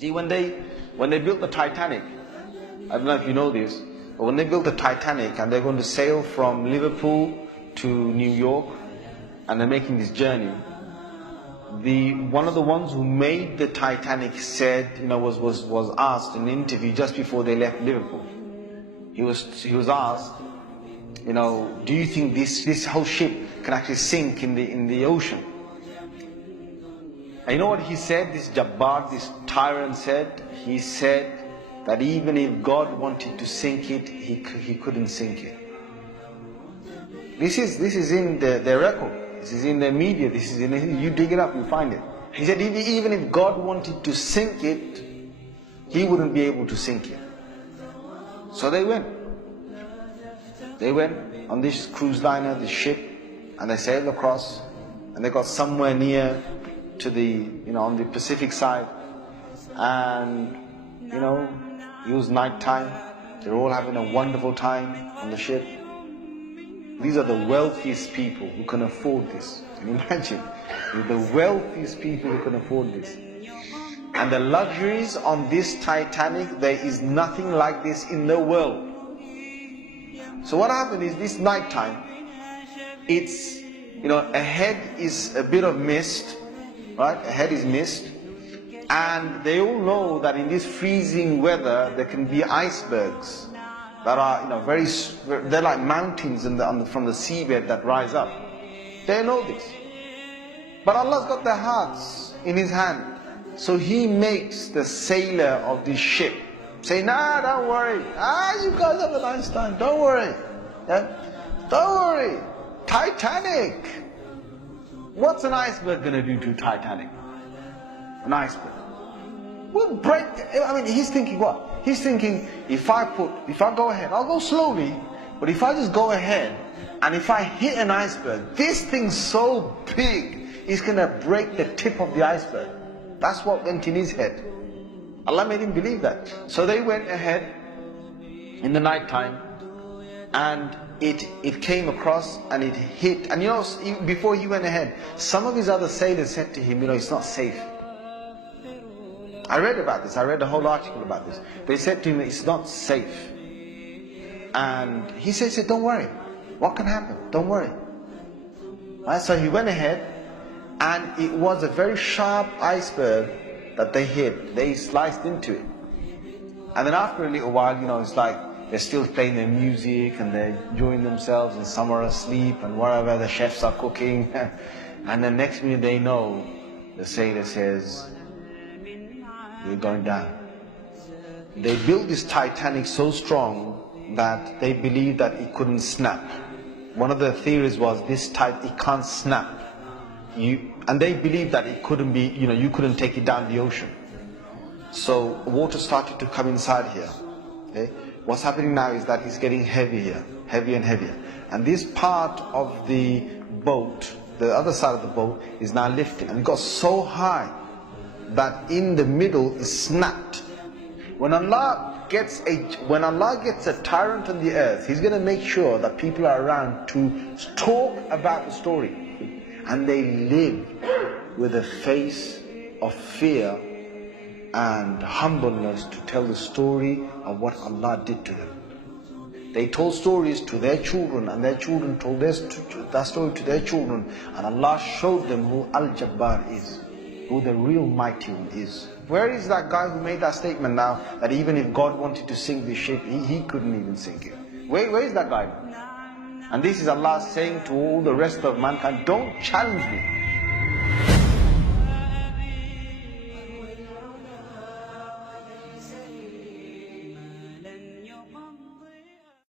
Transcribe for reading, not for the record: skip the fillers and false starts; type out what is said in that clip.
See, when they built the Titanic, I don't know if you know this, but when they built the Titanic and they're going to sail from Liverpool to New York, and they're making this journey, one of the ones who made the Titanic said, was asked in an interview just before they left Liverpool. He was asked, do you think this whole ship can actually sink in the ocean? And you know what he said? This Jabbar, this tyrant said. He said that even if God wanted to sink it, he couldn't sink it. This is in their record. This is in the media. This is you dig it up, you find it. He said even if God wanted to sink it, he wouldn't be able to sink it. So they went. They went on this cruise liner, this ship, and they sailed across, and they got somewhere near to the, on the Pacific side, and it was night time. They're all having a wonderful time on the ship. These are the wealthiest people who can afford this. Can you imagine? They're the wealthiest people who can afford this. And the luxuries on this Titanic, there is nothing like this in the world. So what happened is this night time, it's, ahead is a bit of mist, right? Ahead is mist. And they all know that in this freezing weather, there can be icebergs that are, they're like mountains from the seabed that rise up. They know this. But Allah's got their hearts in His hand. So He makes the sailor of this ship say, nah, don't worry. You guys have a nice time. Don't worry. Yeah? Don't worry. Titanic. What's an iceberg going to do to Titanic? An iceberg will break. He's thinking what? He's thinking, if I go ahead, I'll go slowly, but if I just go ahead, and if I hit an iceberg, this thing's so big, it's going to break the tip of the iceberg. That's what went in his head. Allah made him believe that. So they went ahead in the night time, and it came across and it hit. And before he went ahead, some of his other sailors said to him, it's not safe. I read about this. I read a whole article about this. They said to him, it's not safe. And he said, don't worry. What can happen? Don't worry. Right? So he went ahead, and it was a very sharp iceberg that they hit. They sliced into it. And then after a little while, it's like they're still playing their music and they're enjoying themselves, and some are asleep and wherever the chefs are cooking. And the next minute they know, the sailor says, we're going down. They built this Titanic so strong that they believed that it couldn't snap. One of the theories was it can't snap. And they believed that it couldn't be, you couldn't take it down the ocean. So water started to come inside here. Okay? What's happening now is that it's getting heavier and heavier. And this part of the boat, the other side of the boat, is now lifting. And it got so high that in the middle is snapped. When Allah gets a tyrant on the earth, He's going to make sure that people are around to talk about the story, and they live with a face of fear and humbleness to tell the story of what Allah did to them. They told stories to their children, and their children told that story to their children, and Allah showed them who Al-Jabbar is, who the real mighty one is. Where is that guy who made that statement now, that even if God wanted to sink this ship, he couldn't even sink it? Where is that guy? And this is Allah saying to all the rest of mankind, don't challenge me.